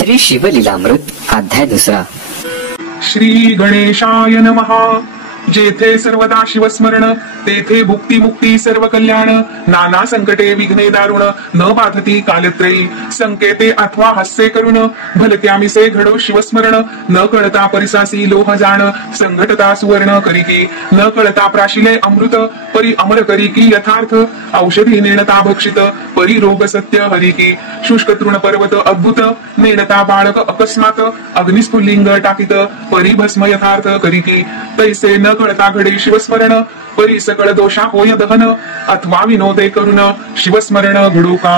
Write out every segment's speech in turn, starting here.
श्री शिवलीलामृत अध्याय 2. श्री गणेशाय नमः. जेथे सर्वदा शिवस्मरण तेथे भुक्ती मुक्ती सर्व कल्याण. नाना संकटे विघ्ने दारुण न बाधती कालत्रयी. संकेते अथवा हास्य करुण भलत्यामिसे घडो शिवस्मरण. न कळता परिसासी लोह जाण संघटता सुवर्ण करिकी. न कळता प्राशिले अमृत परी अमर करिकी यथार्थ. औषधी नेणता भक्षित परी रोग सत्य हरिकी. शुष्क तृण पर्वत अद्भुत नेणता बाळक अकस्मात. अग्निस्फुल्लिंग टाकित परी भस्म यथार्थ करिकी. तैसे न कळता घडे शिवस्मरण परी सकळ दोषा होय दहन. अथवा विनोदे करुण शिवस्मरण घडू का.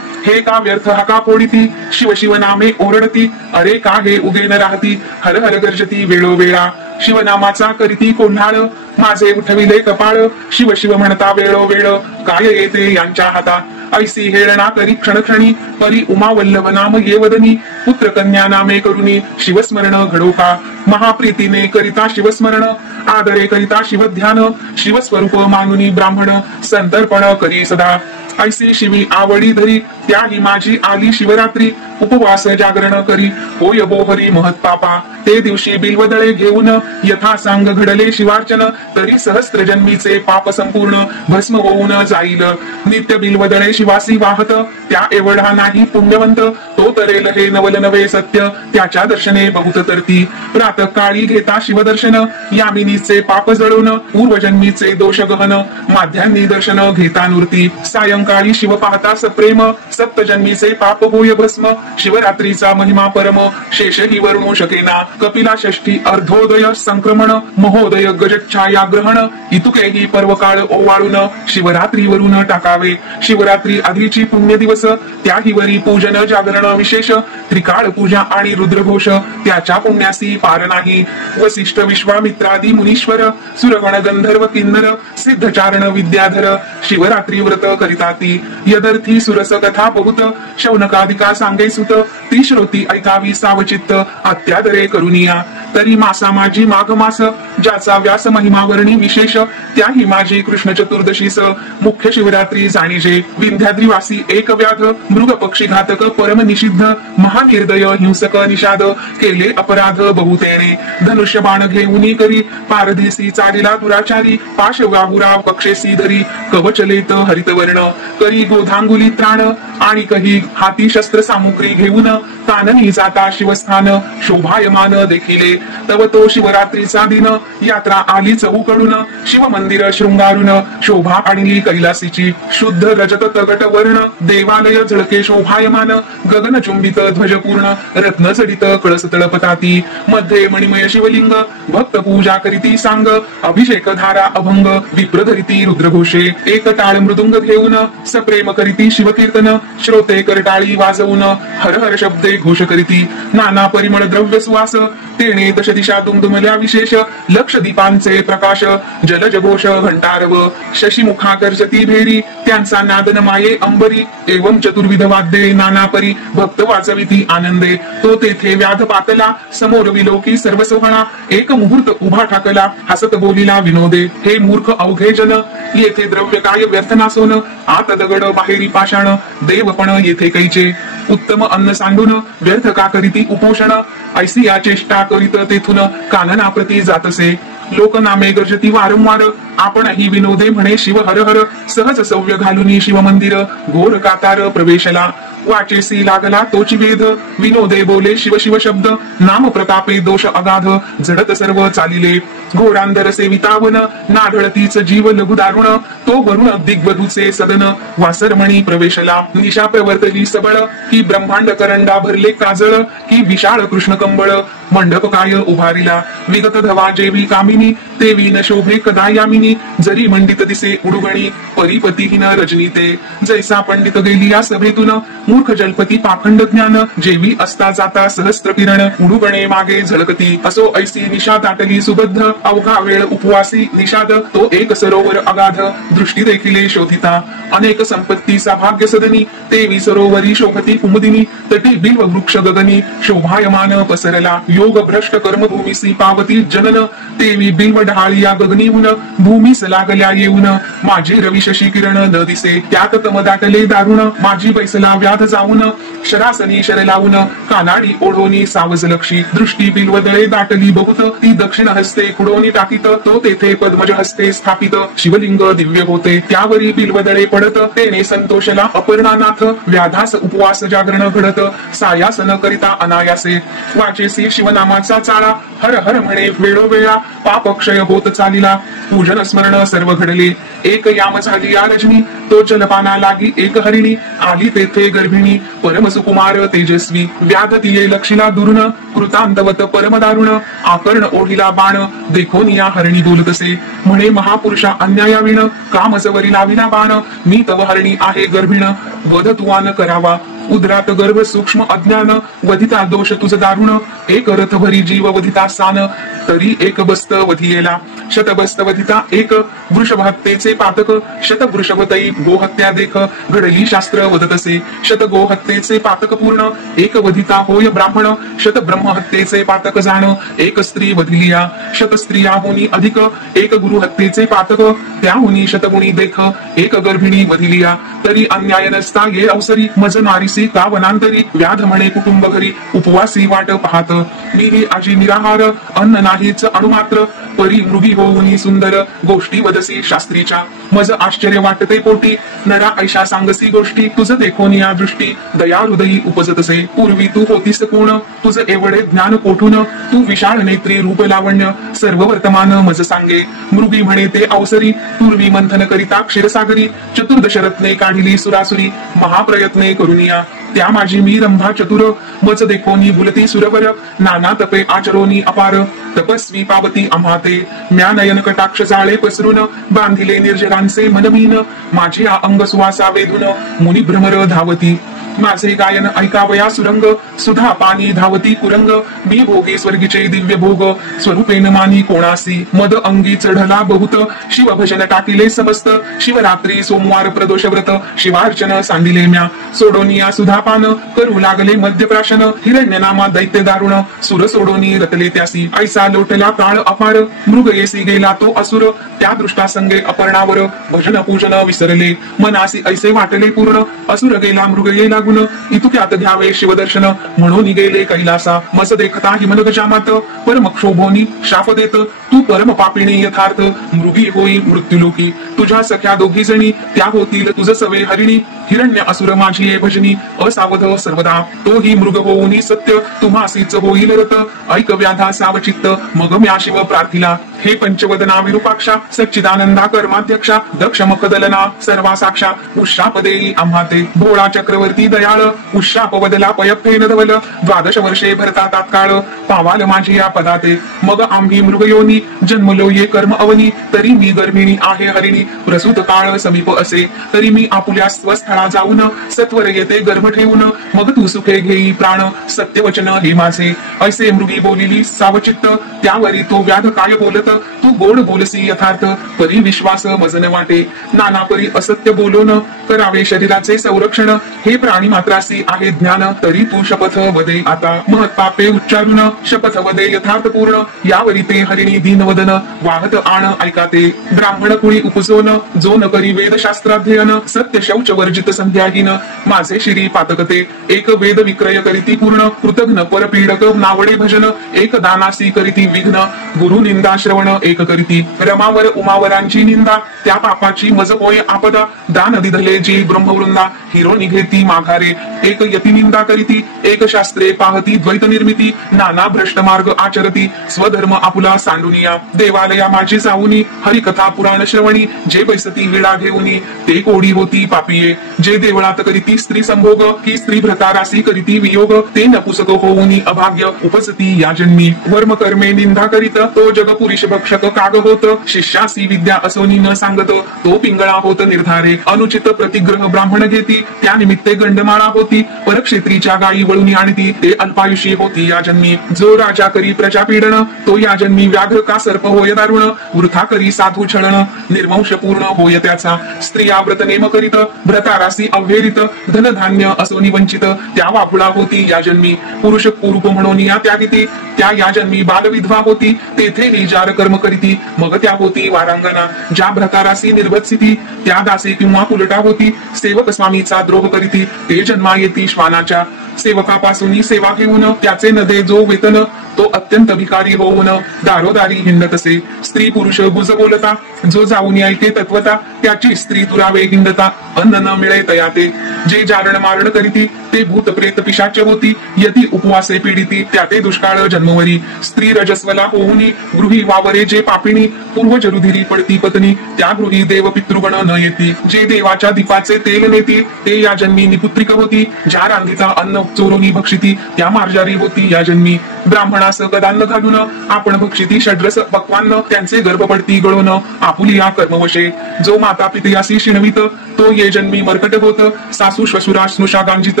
हे का व्यर्थ हका फोडिती शिव शिव नामे ओरडती. अरे का हे उगे न राहती हर हर गर्जती वेळोवेळा. शिवनामाचा करीती कोल्हाळ माझे उठविले कपाळ. शिव शिव म्हणता वेळोवेळ काय येते यांच्या हाता. ऐसी हेळना करी क्षणक्षणी परी उमा वल्लभ नाम ये वदनी. पुत्र कन्या नामे करुणी शिवस्मरण घडो का. महाप्रीतीने करिता शिवस्मरण आदरे करिता शिवध्यान. शिवस्वरूप मानुनी ब्राह्मण संतर्पण करी सदा. ऐसी शिवी आवडी धरी त्याही माझी आली शिवरात्री. उपवास जागरण करी होय बोहरी महत्पापा. ते दिवशी बिल्वदळे घेऊन यथा सांग घडले शिवार्चन. तरी सहस्त्र जन्मीचे पाप संपूर्ण भस्म होऊन जाईल. नित्य बिल्वदळे शिवासी वाहत त्या एवढा नाही पुण्यवंत. तो तरेल हे नवल नवे सत्य त्याच्या दर्शने बहुत तरती. प्रातःकाळी घेता शिवदर्शन यामिनीचे पाप जळून. पूर्वजन्मीचे दोष गहन माध्यान्नी दर्शन घेता नूर्ती. सायंकाळी शिव पाहता सप्रेम सप्तजन्मीचे पाप होय भस्म. शिवरात्रीचा महिमा परम शेषही वर्णू शकेना. कपिला षष्ठी अर्धोदय संक्रमण महोदय गजच्छाया ग्रहण. इतुकेही पर्वकाळ ओवाळून शिवरात्रीवरून टाकावे. शिवरात्री आधीची पुण्य दिवस त्याही वरी पूजन जागरण विशेष. त्रिकाळ पूजा आणि रुद्रघोष त्याच्या पुण्यासी पार नाही. वसिष्ठ विश्वामित्रादी मुनीश्वर सुरगण गंधर्व किन्नर सिद्धचारण विद्याधर शिवरात्री व्रत करिताती. यदर्थी सुरस कथा बहुत शौनकादिका सांगे सुत. ती श्रोती ऐकावी सावचित्त अत्यादरे करुनिया. तरी मासा माझी माघ मास ज्याचा व्यास महिमा वर्णी विशेष. त्याही माझी कृष्ण चतुर्दशीस मुख्य शिवरात्री जाणीजे. विंध्याद्रीवासी एक व्याध मृग पक्षी घातक परम निषिद्ध. महानिर्दय हिंसक निषाद केले अपराध बहुतेने. धनुष्य बाण घेऊनी करी पारदेसी चालिला दुराचारी. पाश वाहुरा पक्षेसी धरी कवचलेत हरितवर्ण. करी गोधांगुली त्राण आणि कही हाती शस्त्र सामुग्री घेऊन. काननी जाता शिवस्थान शोभायमान देखिले. तव तो शिवरात्रीचा दिन यात्रा आली चहूकडून. शिव मंदिर शृंगारून शोभा आणली कैलासीची. शुद्ध रजत तगट वर्ण देवालय झळके शोभायमान. गगन चुंबित ध्वजपूर्ण रत्न जडित कळस तळपताती. मध्ये मणिमय शिवलिंग भक्त पूजा करीती सांग. अभिषेक धारा अभंग विप्रधरिती रुद्रघोषे. एक टाळ मृदुंग घेऊन सप्रेम करीती शिवकीर्तन. श्रोते करटाळी वाजवून हर हर शब्दे घोष करीती. नाना परिमळ द्रव्य सुवास तेने दश दिशा दुमदुमल्या विशेष. लक्ष दीपांचे प्रकाश जलज घोष घंटारव. शशिमुखा गर्जती भेरी त्यांचा नादन माये अंबरी. एवं चतुर्विध वाद्ये नाना परी भक्त वाजविती आनंदे. तो तेथे व्याध पातला समोर विलोकी सर्व सोहळा. एक मुहूर्त उभा ठाकला हसत बोलिला विनोदे. हे मूर्ख अवघे जन येथे द्रव्य काय व्यर्थ नासोन. आत दगड बाहेरी पाषाण देवपण येथे कैचे. उत्तम अन्न सांडून व्यर्थ का करीती उपोषण. ऐसी या चेष्टा करीत तेथून काननाप्रती जातसे. लोकनामे गर्जती वारंवार आपणही विनोदे म्हणे शिव हर हर. सहज सव्य घालुनी शिव मंदिर घोर कातार प्रवेशला. वाचेसी लागला तोची वेद विनोदे बोले शिव शिव शब्द. नाम प्रतापे दोष अगाध जडत सर्व चालिले. घोरांधर सेवितावन नाढळतीच जीव लघु दारुण. तो वरुण दिग्वधूचे सदन वासरमणी प्रवेशला. निशा प्रवर्तली सबळ की ब्रह्मांड करंडा भरले काजळ. की विशाळ कृष्ण कंबळ मंडप काय उभारिला. विगत धवा जेवी कामिनी तेवी न शोभे कदा यामिनी. जरी मंडित दिसे उडुगणी परिपतीहीन रजनी ते. जैसा पंडित गेली या सभेतून मूर्ख जलपती पाखंड ज्ञान. जेवी असता जाता सहस्त्र किरण उडुगणे मागे झळकती. असो ऐसी निशा दाटली सुबद्ध अवघा वेळ उपवासी निषाद. तो एक सरोवर अगाध दृष्टी देखिले शोधिता. अनेक संपत्तीचा भाग्य सदनी तेवी सरोवरी शोभती कुमुदिनी. तटी बिल्व वृक्ष गगनी शोभायमान पसरला. योग भ्रष्ट कर्मभूमीसी पावती जनन तेवी बिल्व ढाळी या गगनीहून भूमीस लागल्या येऊन माझे रवी शशी किरण न दिसे त्यात तम दाटले दारुण माझी बैसला व्याध जाऊन शरासनी शर लावून कानाडी ओढोनी सावज लक्षी दृष्टी बिल्वदळे दाटली बहुत ती दक्षिण हस्ते खुडोनी टाकीत तो तेथे पद्मज हस्ते स्थापित शिवलिंग दिव्य होते त्यावरी बिल्वदळे पडत तेने संतोषला अपर्णानाथ व्याधास उपवास जागरण घडत सायासन करिता अनायासे वाचेसी शिवनामाचा चाळा हर हर म्हणे वेळोवेळा पापक्षय होत चालिला पूजन स्मरण सर्व घडले एक याम झाली या रजनी तो जलपाना लागी एक हरिणी आली तेथे गर्भिणी परम सुकुमार तेजस्वी व्याध तिये लक्षिला दुरुन कृतांतवत परम दारुण आकर्ण ओढिला बाण देखोन या हरिणी बोलतसे म्हणे महापुरुषा अन्यायाविण कामसवरी लाविला बाण मी तव हरिणी आहे गर्भिण वध तुवान करावा उदरात गर्भ सूक्ष्म अज्ञान वधिता दोष तुझ दारुण एक रथ भरी जीव वधिता सान तरी एक बस्त वधियेला शतबस्त वधिता एक वृषभहत्येचे पातक शत वृषभतई गोहत्या देख घडली शास्त्र वदतसे शत गोहत्येचे पातक पूर्ण एक वधिता होय ब्राह्मण शत ब्रह्महत्येचे पातक जाण एक स्त्री वधिलिया शत स्त्रियाहुनी अधिक एक गुरुहत्येचे पातक त्याहुनी शतगुणी देख एक गर्भिणी वधिलिया तरी अन्याय नसता ये अवसरी मज नारीसी का वनांतरी व्याध म्हणे कुटुंब घरी उपवासी वाट पाहत मी ही आजी निराहार अन्न नाहीच अणुमात्र परी मृगी होऊनी सुंदर गोष्टी वदसी शास्त्रीच्या मज आश्चर्य वाटते पोटी नडा ऐशा सांगसी गोष्टी तुझ देखोन या दृष्टी दया हृदयी उपजतसे पूर्वी तू होतीस कोण तुझ एवढे ज्ञान कोठून तू विशाळ नेत्री रूप लावण्य सर्व वर्तमान मज सांगे मृगी म्हणे ते अवसरी पूर्वी मंथन करिता क्षीरसागरी चतुर्दश रत्ने काढिली सुरासुरी महाप्रयत्ने करुनिया त्या माझी मी रंभा चतुर मज देखोनी बुलती सुरवर नाना तपे आचरोनी अपार तपस्वी पावती आम्हाते म्या नयन कटाक्ष जाळे पसरून बांधिले निर्जरांचे मनमीन माझे अंग सुवासा वेधून मुनी भ्रमर धावती माझे गायन ऐकावया सुरंग सुधा पाणी धावती कुरंग मी भोगे स्वर्गीचे दिव्य भोग स्वरूपेन मानी कोणासी मद अंगी चढला बहुत शिव भजन टाकिले समस्त शिवरात्री सोमवार प्रदोष व्रत शिवार्चन सांडिले म्या सोडोनिया सुधापान करू लागले मध्यप्राशन हिरण्यनामा दैत्य दारुण सुर सोडोनी रतले त्यासी ऐसा लोटला प्राण अपार मृग येसी गेला तो असुर त्या दृष्टासंगे अपर्णावर भजन पूजन विसरले मनासी ऐसे वाटले पूर्ण असुर गेला मृग येला गुण इतुक्यात घ्यावे शिवदर्शन म्हणून गेले कैलासा मस देखता हिमनगजामात परम क्षोभोनी शाप देत तू परम पापिणी यथार्थ मृगी होई मृत्युलोकी तुझ्या सख्या दोघी जणी त्या होतील तुझ सवे हरिणी हिरण्य असुर माझी ये भजनी असावध सर्वदा तो ही मृग होऊनी सत्य तुम्हासीच होईल रत ऐक व्याधा सावचित्त मग म्या शिव प्रार्थिला हे पंचवदना विरूपाक्षा सच्चिदानंदा कर्माध्यक्षा दक्ष मखदलना सर्वा साक्षा उशाप देई आम्हाते भोळा चक्रवर्ती दयाळ उशाप वदला पयप्पेन धवल 12 वर्षे भरता तात्काळ पावाल माझी या पदाते मग आम्ही मृगयोनी जन्मलो ये कर्म अवनी तरी मी गर्भिणी आहे हरिणी प्रसूत काळ समीप असे तरी मी आपुल्या स्वस्थळा जाऊन सत्वर येते गर्भ ठेवून मग तू सुखे घेई प्राण सत्यवचन हे माझे ऐसे मृगी बोलिली सावचित्त त्यावरी तो व्याध काय बोलत तू गोड बोलसी यथार्थ परी विश्वास मजन वाटे नाना परी असत्य बोलोन करावे शरीराचे संरक्षण हे प्राणी मात्रासी आहे ज्ञान तरी तू शपथ वदे आता महत्पापे उच्चारून शपथ वदे यथार्थ पूर्ण यावरी ते हरिणी दीनवदन वाहत आण ऐकाते ब्राह्मण कुळी उपजोन जो न करी वेदशास्त्राध्ययन सत्य शौच वर्जित संध्याहीन माझे शिरी पातकते एक वेद विक्रय करीती पूर्ण कृतघ्न परपीडक नावडे भजन एक दानासी करीती विघ्न गुरु निंदा श्रवण एक करीती रमावर उमावरांची निंदा त्या पापाची मज होय आपदा दान दिधले जी ब्रह्मवृंदा हिरो निघेती माघारे एक यती निंदा करीती एक शास्त्रे पाहती द्वैत निर्मिती नाना भ्रष्ट मार्ग आचरती स्वधर्म आपुला सांडुनिया देवालया माझी जाऊनी हरिकथा पुराण श्रवणी जे बैसती विडा घेऊनी ते कोडी होती पापिये जे देवळात करीती स्त्री संभोग ही स्त्री भ्रतारासी करीती वियोग ते नपुसक होऊनी अभाग्य उपसती या जन्मी वर्म कर्मे निंदा करीत तो जग पुरुष भक्षक काग होत शिष्यासी विद्या असोनी न सांगत तो पिंगळा होत निर्धारे अनुचित प्रतिग्रह ब्राह्मण घेती त्या निमित्ते गंडमाळा होती परक्षेत्रीच्या गायी वळून आणती ते अल्पायुषी होती या जन्मी जो राजा करी प्रजा पीडन तो या जन्मी व्याघ्र का सर्प होय दारुण, वृथा करी साधू छळण, निर्वंश पूर्ण होय त्याचा. स्त्रिया व्रत नेम करीत, भ्रतारासी अव्हेरित, धनधान्य असोनी वंचित, त्या वापुळा होती या जन्मी. पुरुष कुरूप म्हणून या त्यागिती, त्या या जन्मी बालविधवा होती, तेथेही जार कर्म करीती, मग त्या होती वारांगना. ज्या भ्रतारासी निर्भत्सिती, त्या दासी किंवा उलटा होती, सेवक स्वामीचा द्रोह करीती, ते जन्मा येती श्वानाच्या. सेवकापासून सेवा घेऊन त्याचे न दे जो वेतन, तो अत्यंत भिकारी होऊन दारोदारी हिंडत असे. स्त्री पुरुष गुज बोलता, जो जाऊन ऐके तत्वता, त्याची स्त्री तुरावे हिंडता, अन्न न मिळे तया ते. जे जारण मारण करीती, ते भूत प्रेत पिशाच होती, यती उपवासे पीडिती, त्या ते दुष्काळ जन्मवरी. स्त्री रजस्वला होऊनी गृही वावरे जे पापिणी, पूर्वज रुधिरी पडती पत्नी, त्या गृही देव पितृगण न येती. जे देवाच्या दीपाचे तेल नेती, ते या जन्मी निपुत्रिक होती. ज्या रांधीचा अन्न चोरोनी भक्षिती, त्या मार्जारी होती या जन्मी. ब्राह्मणास गदान्न घालून आपण भक्षिती षड्रस पक्वान्न, त्यांचे गर्भ पडती गळून आपुलिया कर्मवशे. जो माता पितयासी शिणवित, तो ये जन्मी मरकट होत. सासू श्वशुरा स्नुषा गांजित,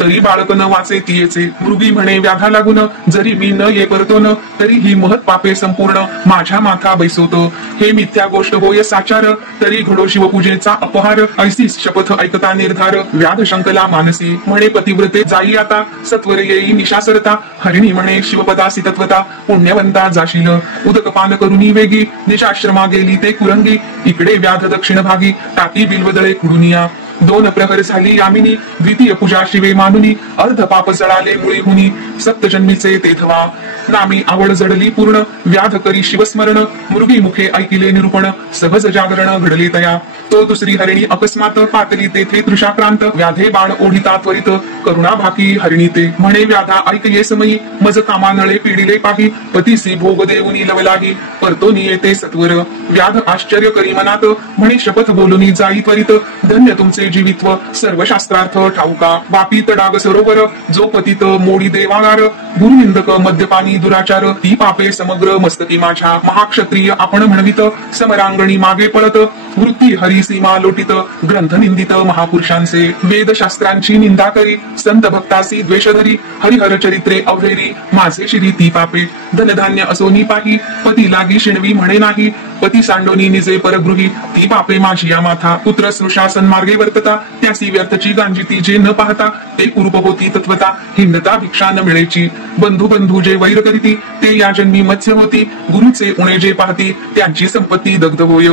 तरी बाळक न वाचे तियेचे. मृगी म्हणे व्याधा लागून, जरी मी न ये परतोन, तरी ही महत पापे संपूर्ण माझ्या माथा बैसवतो. हे मिथ्या गोष्ट होय साचार, तरी घडो शिवपूजेचा अपहार. ऐसीस शपथ ऐकता निर्धार, व्याध शंकला मानसी. म्हणे पतिव्रते जाई आता, सत्वर येई निशासरता. हरिणी म्हणे शिवपदासी तत्वता, पुण्यवंता जाशील. उदकपान करुनी वेगी, निशाश्रमा गेली ते कुरंगी. इकडे व्याध दक्षिण भागी, टाकी बिल्वदळे कुडुनिया. 2 प्रहर झाली यामिनी, द्वितीय पूजा शिवे मानुनी. अर्ध पाप जळाले मुळी हुनी, सप्तजन्मीचे तेथवा. नामी आवड जडली पूर्ण, व्याध करी शिवस्मरण. मृगी मुखे ऐकिले निरूपण, सहज जागरण घडले तया. तो दुसरी हरिणी अकस्मात, पातली तेथे तृषाक्रांत. व्याधे बाण ओढिता त्वरित, करुणा भाकी हरिणी ते. म्हणे व्याधा ऐक ये समयी, मज कामा नळे पिडिले पाही. पतीसी भोग देऊनी लवलाही, परतोनी येते सत्वर. व्याध आश्चर्य करी मनात, म्हणे शपथ बोलुनी जाई त्वरित. धन्य तुमचे जीवित्व, सर्व शास्त्रार्थ ठाऊका. बापी तडाग सरोवर, जो पतित मोडी देवागार. गुरुनिंदक मद्यपानी दुराचार, ती पापे समग्र मस्तकी माझ्या. महाक्षत्रिय आपण म्हणवित, समरांगणी मागे पळत. वृत्ती हरी सीमा लोटित, ग्रंथ निंदित महापुरुषांचे. वेदशास्त्रांची निंदा करी, संत भक्तासी द्वेष धरी. हरिहर चरित्रे अवहेरी, माझे शिरी ती पापे. धनधान्य असोनी पाही, पती लागी शिणवी म्हणे नाही. पती सांडोनी निजे परगृही, ती पापे माझी या माथा. पुत्र स्नुषा सन्मार्गे वर्तता, त्यासी व्यर्थची गांजिती. जे न पाहता, ते कुरूप होती तत्वता. हिंडता भिक्षा न मिळेची. बंधू जे वैर करीती, ते या जन्मी मत्स्य होती. गुरुचे उणे जे पाहती, त्यांची संपत्ती दग्ध होय.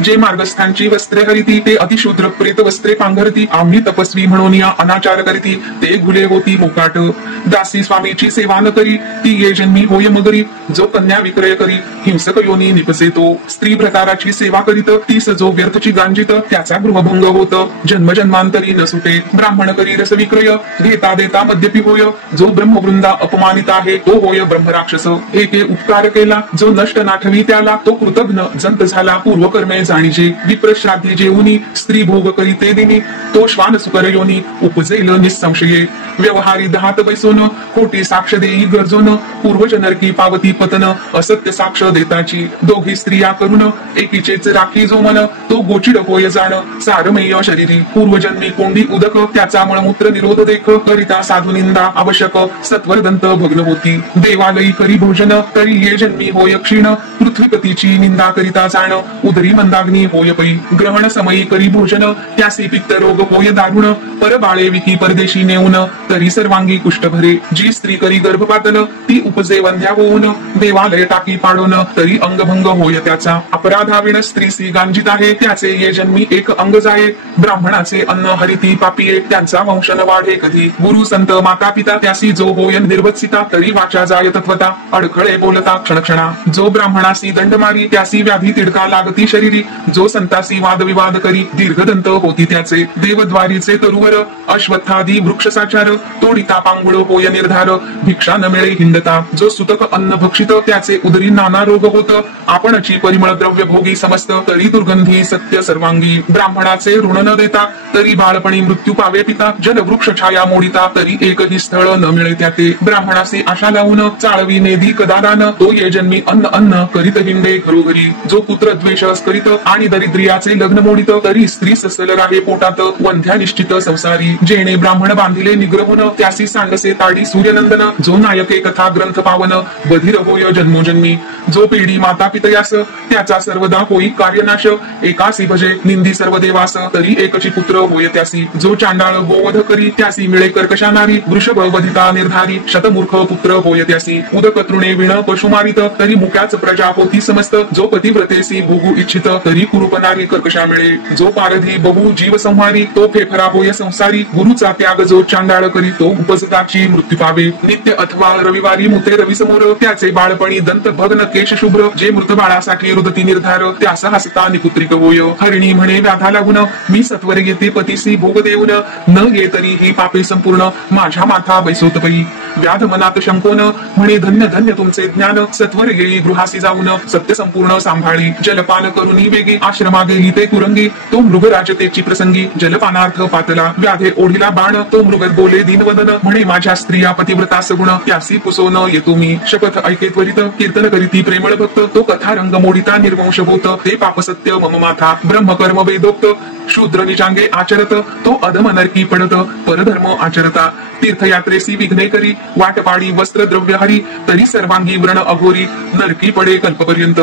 जे मार्गस्थांची वस्त्रे हरिती, ते अतिशूद्र प्रेत वस्त्रे पांघरती. आम्ही तपस्वी म्हणून या अनाचार करीती, ते घुले होती मोकाट. दासी स्वामीची सेवा न करी, ती ये जन्मी होय मगरी. जो कन्या विक्रय करी, हिंसक योनी निपसे तो. स्त्री भ्रताराची सेवा करीत, तीस जो व्यर्थची गांजित. त्याचा गृहभंग होत, जन्मजन्मांतरी न सुटे. ब्राह्मण करी रस विक्रय, घेता देता मद्यपी होय. जो ब्रह्मवृंदा अपमानित आहे, तो होय ब्रह्मराक्षस. एके उपकार केला, जो नष्ट नाठवी त्याला. तो कृतघ्न जंत झाला, पूर्वकर्मे जाणीजे. विप्र श्राद्धी जेऊनी, स्त्री भोग करीते दिनी. तो श्वान सुकर योनी, उपजेल निसंशये. व्यवहारी दहात बैसोन, खोटी साक्ष देई गरजोन. पूर्वज नरकी पावती पतन, असत्य साक्ष देताची. दोघी स्त्रिया करून, एकीचेच राखी जो मन. तो गोचिड होय जाण, सारमेय शरीरी. पूर्वजन्मी कोंडी उदक, त्याचा मळमूत्र निरोध देख. करिता साधू निंदा आवश्यक, सत्वर दंत भग्न होती. देवालयी करी भोजन, तरी ये जन्मी होय क्षीण. पृथ्वीपतीची निंदा करिता जाण, उदरी मंदाग्नी होय पै. ग्रहण समयी करी भोजन, त्यासी पित्त रोग होय दारुण. परबाळे विकी परदेशी नेऊन, तरी सर्वांगी कुष्ठ भरे. जी स्त्री करी गर्भपातन, ती उपजे वंध्या होऊन. देवालय टाकी पाडून, तरी अंगभंग होय त्याचा. अपराधाविण स्त्रीसी गांजित आहे, त्याचे ये जन्मी एक अंग जाये. ब्राह्मणाचे अन्न हरिती पापिये, त्यांचा वंश न वाढे कधी. गुरु संत माता पिता, त्यासी जो होय निर्वत्सिता. तरी वाचा जाय तत्वता, अडखळे बोलता क्षणक्षणा. जो ब्राह्मणासी दंड मारी, त्यासी व्याधी तिडका लागती शरीरी. जो संतासी वादविवाद करी, दीर्घदंत होती त्याचे. देवद्वारीचे तरुवर, अश्वत्थादी वृक्षसाचार. तोडिता पांगुळ होय निर्धार, भिक्षा न मिळे हिंडता. जो सुतक अन्न भक्षित, त्याचे उदरी नाना रोग होत. आपणची परिमळ द्रव्य भोगी समस्त, तरी दुर्गंधी सत्य सर्वांगी. ब्राह्मणाचे ऋण न देता, तरी बाळपणी मृत्यू पावे पिता. जलवृक्ष छाया मोडिता, तरी एकही स्थळ न मिळे त्याते. ब्राह्मणाचे आशा लावून, चाळवी नेधी कदादान. तो ये जन्मी अन्न अन्न करीत हिंडे घरोघरी. जो पुत्र द्वेष करीत, आणि दरिद्रियाचे लग्न मोडित. तरी स्त्री ससल राहे पोटात, वंध्या निश्चित संसारी. जेणे ब्राह्मण बांधिले निग्रहून, त्यासी सांडसे ताडी सूर्यनंदन. जो नायके कथा ग्रंथ पावन, बधिर होय जन्मोजन्मी. जो पेढी माता पितयास त्याचा सर्वदा होई कार्यनाश एकासी भजे निंदी सर्व देवास तरी एकची पुत्र होय त्यासी जो चांडाळ गोवध करी त्यासी मिळे कर्कशा नारी वृषभ वधिता निर्धारी शतमूर्ख पुत्र होय त्यासी उदक तृणे विण पशु मारित तरी मुक्याच प्रजा होती समस्त जो पतिव्रतेसी भोगू इच्छित तरी कुरूपनारी कर्कशा मिळे जो पारधी बहु जीव संहारी तो फेफरा होय संसारी गुरुचा त्याग जो चांडाळ करी तो उपजताची मृत्यू पावे नित्य अथवा रविवारी मुते रवी समोर त्याचे बाळपणी दंत भग्न केश शुभ्र जे मृत बाळासाठी रुदती निर्धार त्यास हसता निपुत्रिक होय हरिणी म्हणे व्याधा लागून मी सत्वरे येते पतीसी भोग देऊन न ये तरी ही पापे संपूर्ण माझ्या माथा बैसोत पै व्याध मनात शंकोन म्हणे धन्य धन्य तुमचे ज्ञान सत्वर येई गृहासी जाऊन सत्य संपूर्ण सांभाळी जलपान करुनी वेगी आश्रमा गेली ते कुरंगी तो मृगराजतेची प्रसंगी जलपानार्थ पातला व्याधे ओढीला बाण तो मृगत बोले दीनवदन म्हणे माझ्या स्त्रिया पतिव्रता सगुण त्यासी पुसोन येतो मी शपथ ऐके त्वरित कीर्तन करीती प्रेमळ भक्त तो कथा रंग मोडिता निर्वंश होत ते पाप सत्य मम माथा ब्रह्म कर्म वेदोक्त शूद्र निजांगे आचरत तो अधम नरकी पडत परधर्म आचरता तीर्थयात्रेसी विघ्ने करी वाटपाडी वस्त्र द्रव्य हरी तरी सर्वांगी व्रण अघोरी नरकी पडे कल्पपर्यंत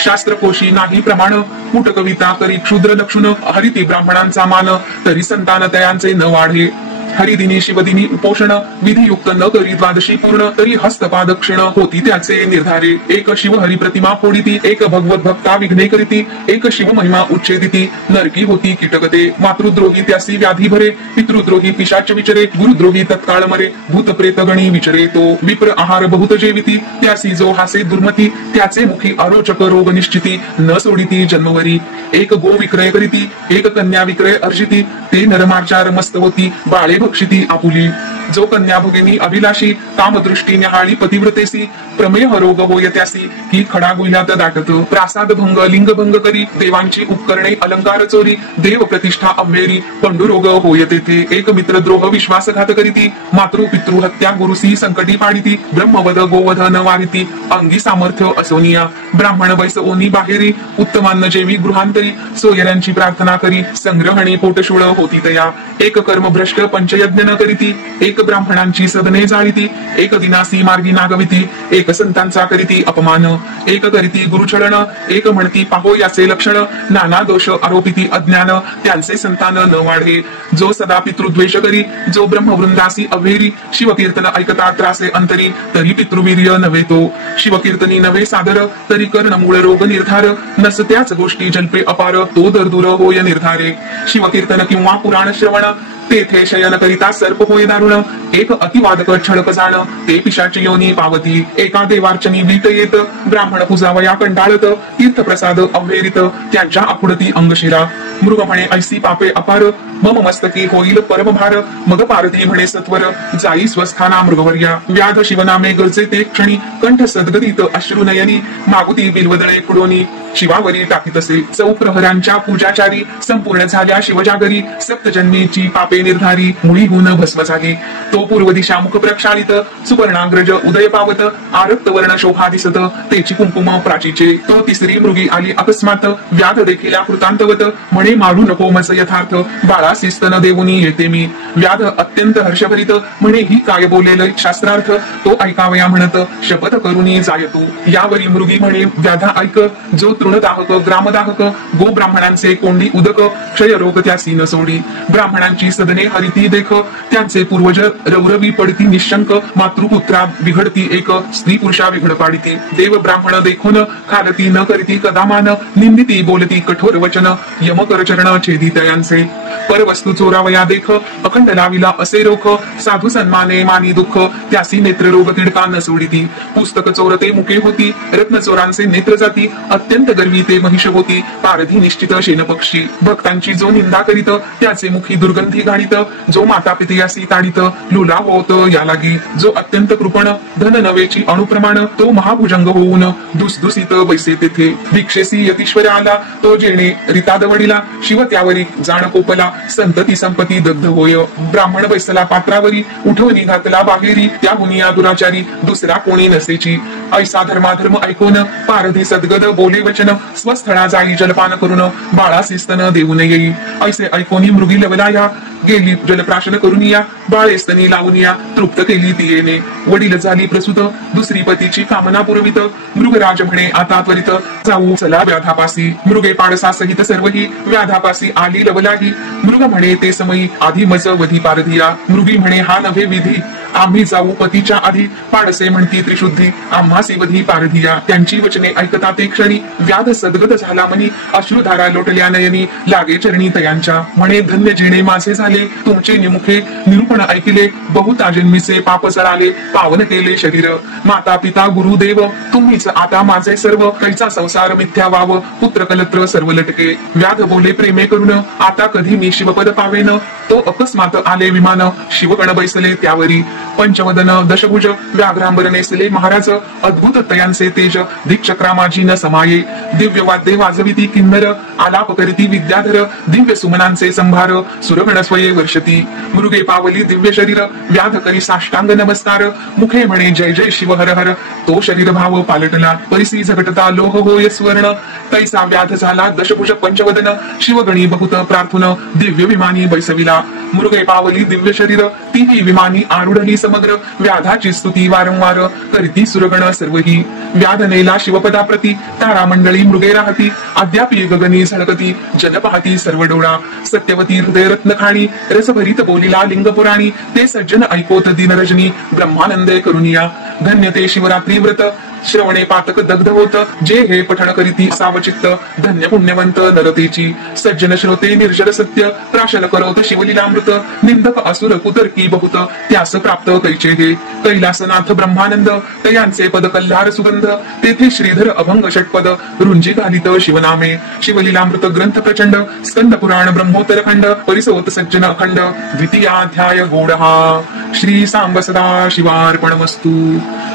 शास्त्रकोशी नाही प्रमाण कुट कविता करी क्षुद्र लक्षुण हरिती ब्राह्मणांचा मान तरी संतान तयांचे न वाढे हरिदिनी शिवदिनी उपोषण विधियुक्त न करी द्वादशी पूर्ण तरी हस्तपाद क्षण होती त्याचे निर्धारे एक शिव हरी प्रतिमा फोडिती एक भगवत भक्ता विघ्ने करीती एक शिव महिमा उच्छेदिती नरकी होती कीटकते मातृद्रोही त्यासी व्याधी भरे पितृद्रोही पिशाच विचरे गुरुद्रोही तत्काळ मरे भूत प्रेत गणी विचरे तो विप्र आहार बहुत जेविती त्यासी जो हासे दुर्मती त्याचे मुखी अरोचक रोग निश्चिती न सोडिती जन्मवरी एक गो विक्रय करीती एक कन्या विक्रय अर्जिती ते नरमार्चार मस्त होती बाळे भक्षिती आपुली जो कन्या भगिनी अभिलाषी कामदृष्टी न्याहाळी पतिव्रतेसी प्रमेह रोग होय त्यासी ही खडा गुह्यात दाटत प्रासाद भंग लिंगभंग करी देवांची उपकरणे अलंकार चोरी देव प्रतिष्ठा अंभेरी पंडुरोग होय तेथे एक मित्र द्रोह विश्वासघात करीती मातृ पितृ हत्या गुरुसी संकटी पाडिती ब्रह्मवध गोवध न वारिती अंगी सामर्थ्य असोनिया ब्राह्मण वैस ओनी बाहेरी उत्तमान्न जेवी गृहांतरी सोयऱ्यांची प्रार्थना करी संग्रहणे पोटशूळ होती तया एक कर्म भ्रष्ट पंचयज्ञ न करीती एक ब्राह्मणांची सदने जाळीती एक दिनासी मार्गी नागविती एक संतांचा करीती अपमान एक करीती गुरुचरण एक म्हणती पाहो याचे लक्षण नाना दोष आरोपिती अज्ञान त्यांचे संतान न वाढे जो सदा पितृद्वेष करी जो ब्रह्मवृंदासी अभेरी शिवकीर्तन ऐकता त्रासे अंतरी तरी पितृवीर्य नव्हे तो शिवकीर्तनी नव्हे सादर तरी कर्णमूळ रोग निर्धार नसत्याच गोष्टी जल्पे अपार तो दरदूर होय निर्धारे शिवकीर्तन किंवा पुराण श्रवण तेथे शयन करिता सर्प होय दारुण एक अतिवादक छळक जाण ते पिशाची योनी पावती एका देवार्चनी वीट येत ब्राह्मण पूजावया कंटाळत तीर्थप्रसाद अवहेरित त्यांच्या आपुडती अंगशिरा मृग म्हणे ऐसी पापे अपार मम मस्तकी होईल परमभार मग पारधी म्हणे सत्वर जाई स्वस्थाना मृगवर्या व्याध शिवनामे गरजे ते क्षणी कंठ सद्गदित अश्रुनयनी मागुती बिलवदळे कुडोनी शिवावरी टाकीत असे चौप्रहरांच्या पूजाचारी संपूर्ण झाल्या शिवजागरी सप्तजन्मीची पापे निर्धारी मुळीहून भस्म झाली तो पूर्व दिशा मुख प्रक्षालित सुवर्णाग्रज उदय पावत आरक्त वर्ण शोभा दिसत तेची कुंकुम प्राचीचे तो तिसरी मृगी आली अकस्मात व्याध देखील कृतांतवत म्हणे मारू नको मस यथार्थ बाळा शिस्तन देऊनी येते मी व्याध अत्यंत हर्षभरित म्हणे ही काय बोलेल शास्त्रार्थ तो ऐकावया म्हणत शपथ करुनी जायतो यावरी मृगी म्हणे व्याधा ऐक जो तृणदाहक ग्रामदाहक गो ब्राह्मणांचे कोंडी उदक क्षयरोग त्यासी न सोडी ब्राह्मणांची सदने हरिती देख त्यांचे पूर्वज रौरवी पडती निशंक मातृपुत्रा बिघडती एक स्त्री पुरुषा बिघड पाडिती देव ब्राह्मण देखून खालती न करीती कदामान निंदिती बोलती कठोर वचन यम करचरण छेदी तयांचे परवस्तू चोरावया देख अखंड लाविला असे रोख साधू सन्माने मानी दुःख त्यासी नेत्र रोग तिडका न सोडिती पुस्तक चोरते मुके होती रत्न चोरांचे नेत्र जाती अत्यंत गर्वी ते महिष होती पारधी निश्चित शेन पक्षी भक्तांची जो निंदा करीत त्याचे मुखी दुर्गंधी गाणीत जो माता पितयासी ताडित लुला होत या लागी जो अत्यंत कृपण धन नवेची अणुप्रमाण तो महाभुजंग होऊन दुसदुसीत बैसे तेथे भिक्षेसी यतीश्वर आला तो जेणे रितादवडीला शिव त्यावरी जाण कोपला संतती संपती दग्ध होय ब्राह्मण बैसला पात्रावरी उठवणी घातला बाहेरी त्या गुनिया दुराचारी दुसरा कोणी नसेची ऐसा धर्माधर्म ऐकून पारधी सद्गद बोले वचन स्वस्थळा जाई जलपान करून बाळा शिस्तन देऊन येई ऐसे ऐकोनी मृगी लवलाया गेली जलप्राशन करून या, बाळेस्तनी लावून या, तृप्त केली तियेने. वडील झाली प्रसूत, दुसरी पतीची कामना पुरवित. मृगराज म्हणे आता त्वरित, जाऊ चला व्याधापासी. मृगे पाडसा सहित सर्वही, व्याधापासी आली लवलाही. मृग म्हणे ते समयी, आधी मज वधी पारधिया. मृगी म्हणे हा नव्हे विधी, आम्ही जाऊ पतीच्या आधी. पाडसे म्हणती त्रिशुद्धी, आम्हासी वधी पारधिया. त्यांची वचने ऐकता ते क्षणी, व्याध सद्गत झाला मनी. अश्रुधारा लोटल्या नयनी, लागे चरणी तयांच्या. म्हणे धन्य जेणे माझे झाले, तुमचे निमुखे निरूपण ऐकिले. बहुता जन्मीचे पाप सराले, पावन केले शरीर. माता पिता गुरुदेव, तुम्हीच आता माझे सर्व. कैचा संसार मिथ्या वाव, पुत्र कलत्र सर्व लटके. व्याध बोले प्रेमे करून, आता कधी मी शिवपद पावेन. तो अकस्मात आले विमान, शिवगण बैसले त्यावरी. पंचवदन दशभुज, व्याघ्रांबर नेसले महाराज. अद्भुत तयांचे तेज, दिक्चक्रा माझी न समाये. दिव्य वाद्ये वाजविती किन्नर, आलाप करीती विद्याधर. दिव्य सुमनांचे संभार, सुरगण स्वये वर्षती. मृगे पावली दिव्य शरीर, व्याध करी साष्टांग नमस्कार. मुखे म्हणे जय जय शिव हर हर, तो शरीर भाव पालटला. परिसी झगटता लोह होय स्वर्ण. तैसा व्याध झाला दशभुज पंचवदन. शिवगणी बहुत प्रार्थून, दिव्य विमानी बैसविला. मृगे पावली दिव्य शरीर, तीही विमानी आरूढली समग्र. व्याधाची स्तुती वारंवार, करीती सुरगण सर्वही. व्याध नेला शिवपदाप्रती, तारा मंडळी मृगे राहती. अद्यापी गगनी झळकती, जल पाहती सर्व डोळा. सत्यवती हृदय रत्न खाणी, रसभरीत बोलिला लिंग पुराणी. ते सज्जन ऐकोत दिन रजनी, ब्रह्मानंदे करुनिया. धन्य ते शिवरात्री व्रत, श्रवणे पातक दग्ध होत. जे हे पठण करीती सावचित्त, धन्य पुण्यवंत नरतेची. सज्जन श्रोते निर्जल सत्य, प्राशन करोत शिवलीलामृत. निंदक असुर कुतर्की बहुत, त्यास प्राप्त कैचे हे. कैलासनाथ ब्रह्मानंद, तयांचे पद कल्हार सुगंध. तेथे श्रीधर अभंग षटपद, रुंजी घालित शिवनामे. शिवलीलामृत ग्रंथ प्रचंड, स्कंद पुराण ब्रह्मोत्तर खंड. परिसोत सज्जन अखंड, द्वितीयाध्याय गूढहा. श्री सांब सदा शिवार्पणमस्तु.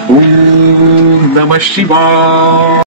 ओम नमः शिवाय.